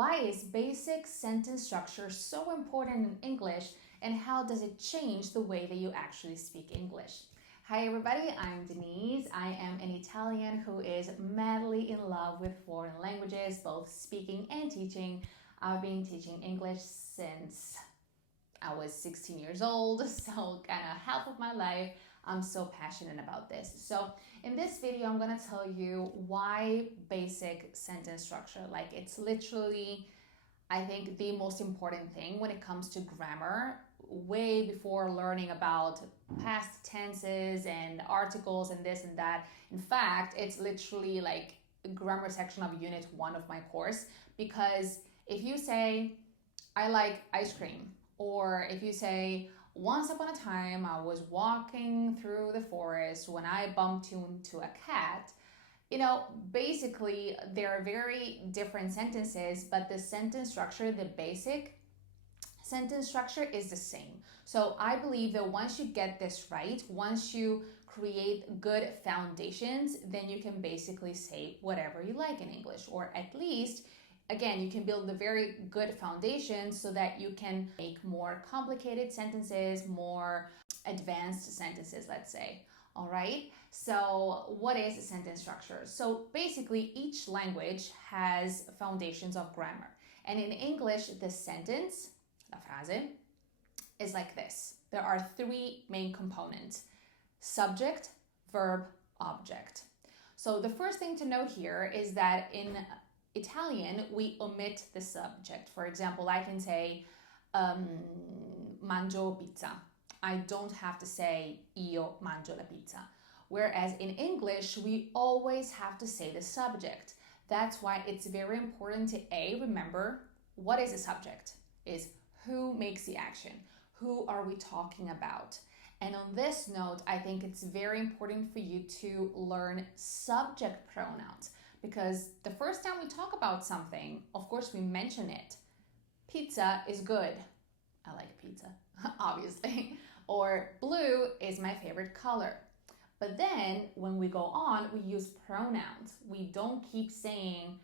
Why is basic sentence structure so important in English, and how does it change the way that you actually speak English? Hi everybody, I'm Denise. I am an Italian who is madly in love with foreign languages, both speaking and teaching. I've been teaching English since I was 16 years old, so kind of half of my life. I'm so passionate about this. So in this video, I'm gonna tell you why basic sentence structure, like it's literally, I think, the most important thing when it comes to grammar, way before learning about past tenses and articles and this and that. In fact, it's literally like a grammar section of unit 1 of my course, because if you say, I like ice cream, or if you say, once upon a time I was walking through the forest when I bumped into a cat, basically they're very different sentences, but the sentence structure, the basic sentence structure is the same. So I believe that once you get this right, once you create good foundations, then you can basically say whatever you like in English, or at least again, you can build a very good foundation so that you can make more complicated sentences, more advanced sentences, let's say. All right, so what is a sentence structure? So basically, each language has foundations of grammar. And in English, the sentence, la frase, is like this. There are 3 main components: subject, verb, object. So the first thing to note here is that in Italian, we omit the subject. For example, I can say mangio pizza. I don't have to say io mangio la pizza. Whereas in English, we always have to say the subject. That's why it's very important to remember what is the subject, is who makes the action, who are we talking about. And on this note, I think it's very important for you to learn subject pronouns, because the first time we talk about something, of course, we mention it. Pizza is good. I like pizza, obviously. Or blue is my favorite color. But then when we go on, we use pronouns. We don't keep saying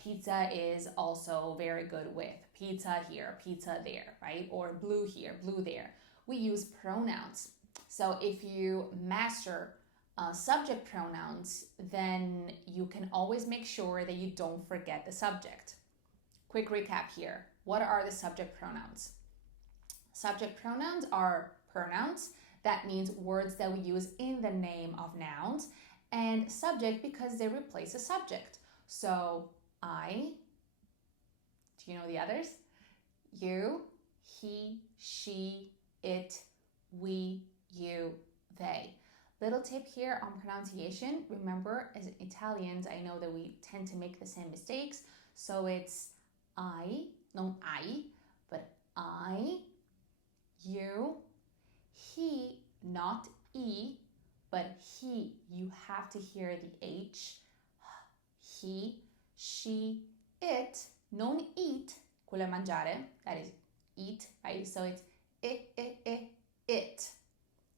pizza is also very good with. Pizza here, pizza there, right? Or blue here, blue there. We use pronouns. So if you master subject pronouns, then you can always make sure that you don't forget the subject. Quick recap here. What are the subject pronouns? Subject pronouns are pronouns. That means words that we use in the name of nouns. And subject because they replace a subject. So I, do you know the others? You, he, she, it, we, you, they. Little tip here on pronunciation. Remember, as Italians, I know that we tend to make the same mistakes. So it's I, not I, but I, you, he, not e, but he. You have to hear the H. He, she, it, non eat, quello è mangiare, that is eat, right? So it's it.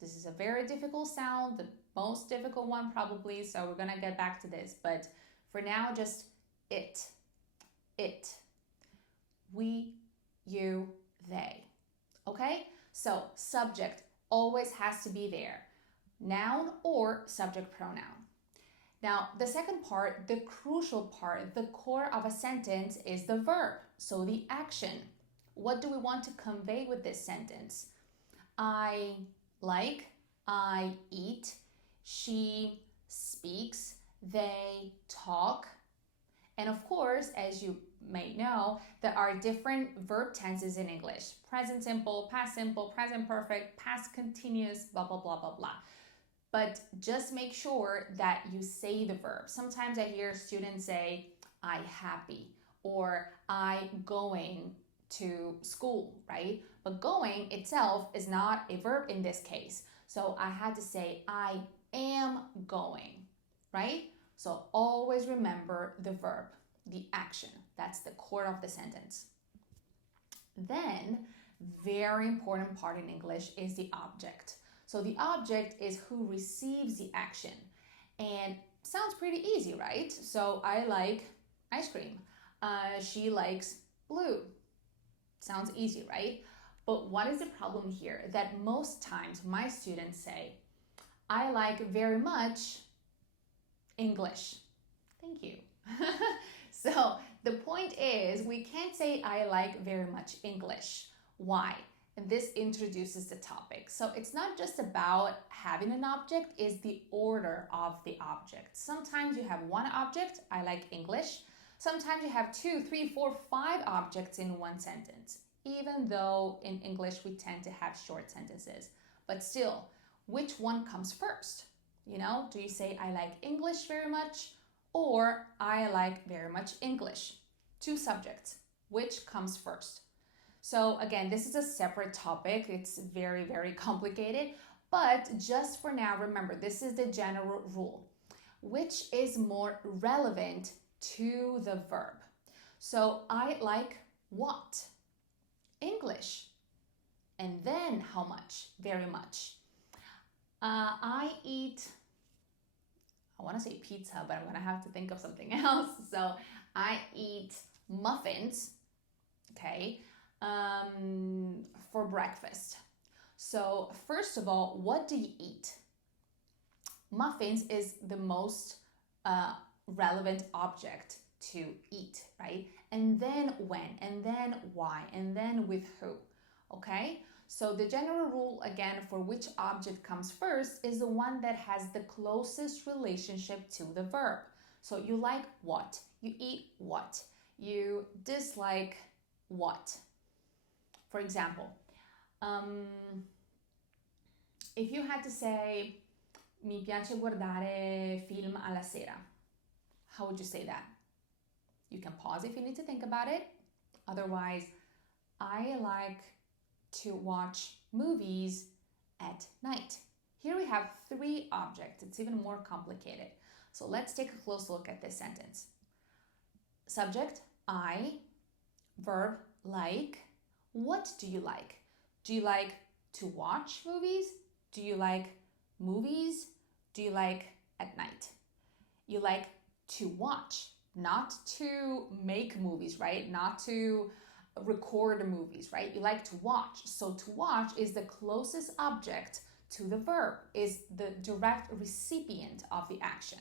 This is a very difficult sound, the most difficult one probably, so we're gonna get back to this. But for now, just it. We, you, they. Okay? So subject always has to be there. Noun or subject pronoun. Now, the second part, the crucial part, the core of a sentence is the verb, so the action. What do we want to convey with this sentence? I like, I eat, she speaks, they talk. And of course, as you may know, there are different verb tenses in English. Present simple, present perfect, past continuous, blah, blah, blah, blah, blah. But just make sure that you say the verb. Sometimes I hear students say, I happy, or I going to school, right? But going itself is not a verb in this case. So I had to say, I am going, right? So always remember the verb, the action. That's the core of the sentence. Then, very important part in English is the object. So the object is who receives the action. And sounds pretty easy, right? So I like ice cream. She likes blue. Sounds easy, right? But what is the problem here? That most times my students say, I like very much English. Thank you. So the point is, we can't say I like very much English. Why? And this introduces the topic. So it's not just about having an object, it's the order of the object. Sometimes you have one object, I like English. Sometimes you have 2, 3, 4, 5 objects in one sentence, even though in English we tend to have short sentences. But still, which one comes first? You know, do you say I like English very much or I like very much English? Two subjects. Which comes first? So again, this is a separate topic. It's very, very complicated. But just for now, remember, this is the general rule. Which is more relevant to the verb? So I like what? English. And then how much? Very much. I eat, I want to say pizza, but I'm going to have to think of something else. So I eat muffins, okay, for breakfast. So first of all, what do you eat? Muffins is the most relevant object to eat, right? And then when, and then why, and then with who, okay? So the general rule, again, for which object comes first is the one that has the closest relationship to the verb. So you like what? You eat what? You dislike what? For example, if you had to say, mi piace guardare film alla sera, how would you say that? You can pause if you need to think about it. Otherwise, I like to watch movies at night. Here we have 3 objects. It's even more complicated. So let's take a close look at this sentence. Subject, I. Verb, like. What do you like? Do you like to watch movies? Do you like movies? Do you like at night? You like to watch, not to make movies, right? Not to record movies, right? You like to watch. So to watch is the closest object to the verb, is the direct recipient of the action.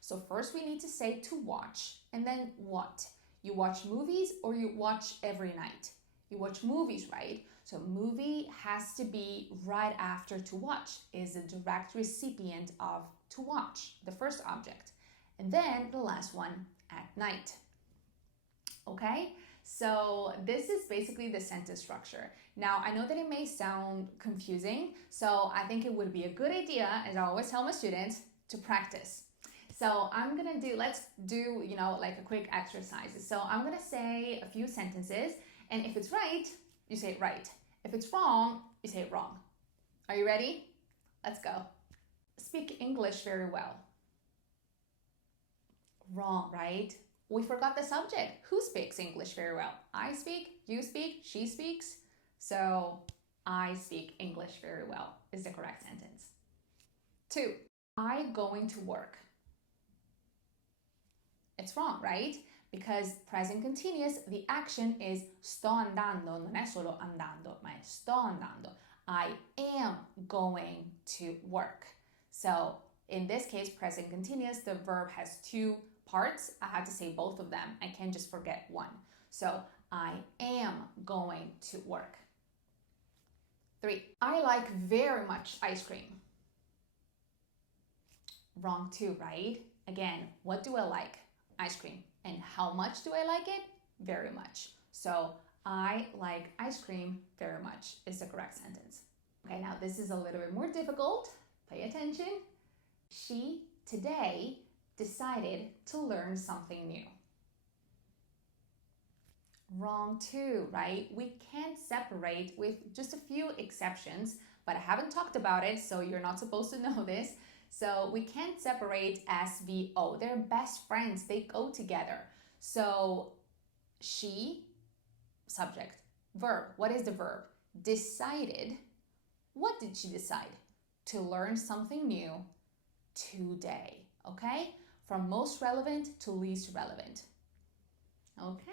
So first we need to say to watch, and then what? You watch movies or you watch every night? You watch movies, right? So movie has to be right after to watch, is the direct recipient of to watch, the first object. And then the last one, at night. Okay? So this is basically the sentence structure. Now, I know that it may sound confusing, so I think it would be a good idea, as I always tell my students, to practice. So I'm gonna do, let's do, like a quick exercise. So I'm gonna say a few sentences, and if it's right, you say it right. If it's wrong, you say it wrong. Are you ready? Let's go. Speak English very well. Wrong, right? We forgot the subject. Who speaks English very well? I speak, you speak, she speaks. So I speak English very well is the correct sentence. 2, I going to work. It's wrong, right? Because present continuous, the action is sto andando, non è solo andando, ma è sto andando. I am going to work. So in this case, present continuous, the verb has 2 parts. I have to say both of them. I can't just forget one. So I am going to work. 3, I like very much ice cream. Wrong too, right? Again, what do I like? Ice cream. And how much do I like it? Very much. So I like ice cream very much is the correct sentence. Okay, now this is a little bit more difficult. Pay attention. She today decided to learn something new. Wrong too, right? We can't separate, with just a few exceptions, but I haven't talked about it, so you're not supposed to know this. So we can't separate SVO. They're best friends. They go together. So she, subject, verb. What is the verb? Decided. What did she decide? To learn something new today. Okay? From most relevant to least relevant. Okay,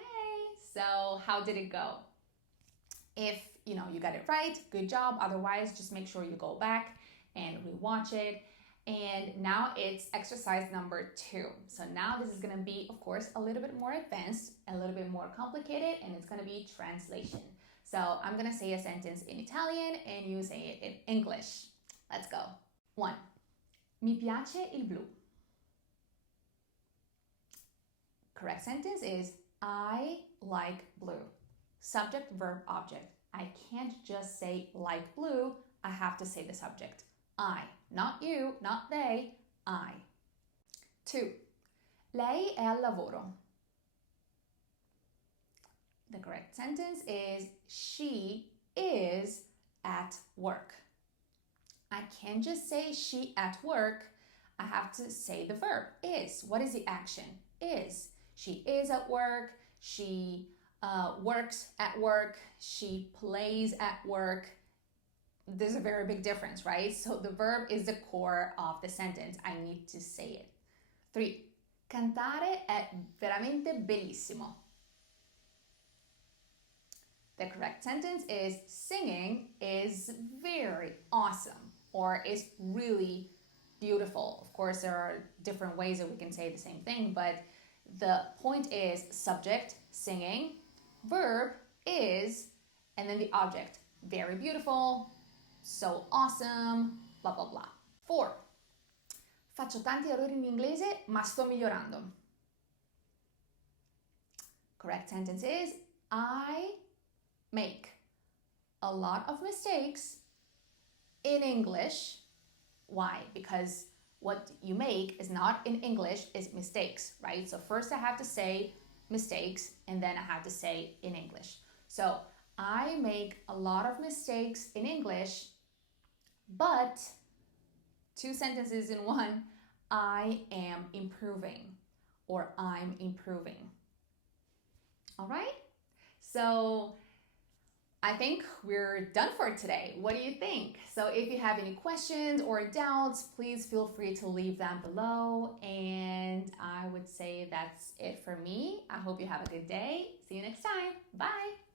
so how did it go? If you got it right, good job. Otherwise, just make sure you go back and rewatch it. And now it's exercise number 2. So now this is going to be, of course, a little bit more advanced, a little bit more complicated, and it's going to be translation. So I'm going to say a sentence in Italian and you say it in English. Let's go. 1. Mi piace il blu. Correct sentence is I like blue. Subject, verb, object. I can't just say like blue. I have to say the subject. I. Not you, not they. I. 2. Lei è al lavoro. The correct sentence is she is at work. I can't just say she at work. I have to say the verb is. What is the action? Is. She is at work. She works at work. She plays at work. There's a very big difference, right? So the verb is the core of the sentence. I need to say it. 3. Cantare è veramente bellissimo. The correct sentence is singing is very awesome or is really beautiful. Of course, there are different ways that we can say the same thing, but the point is subject, singing, verb is, and then the object, very beautiful, so awesome, blah, blah, blah. 4. Faccio tanti errori in inglese, ma sto migliorando. Correct sentence is I make a lot of mistakes in English. Why? Because what you make is not in English, is mistakes, right? So first I have to say mistakes and then I have to say in English. So I make a lot of mistakes in English, but 2 sentences in one, I am improving or I'm improving. All right? So I think we're done for today. What do you think? So if you have any questions or doubts, please feel free to leave them below. And I would say that's it for me. I hope you have a good day. See you next time. Bye.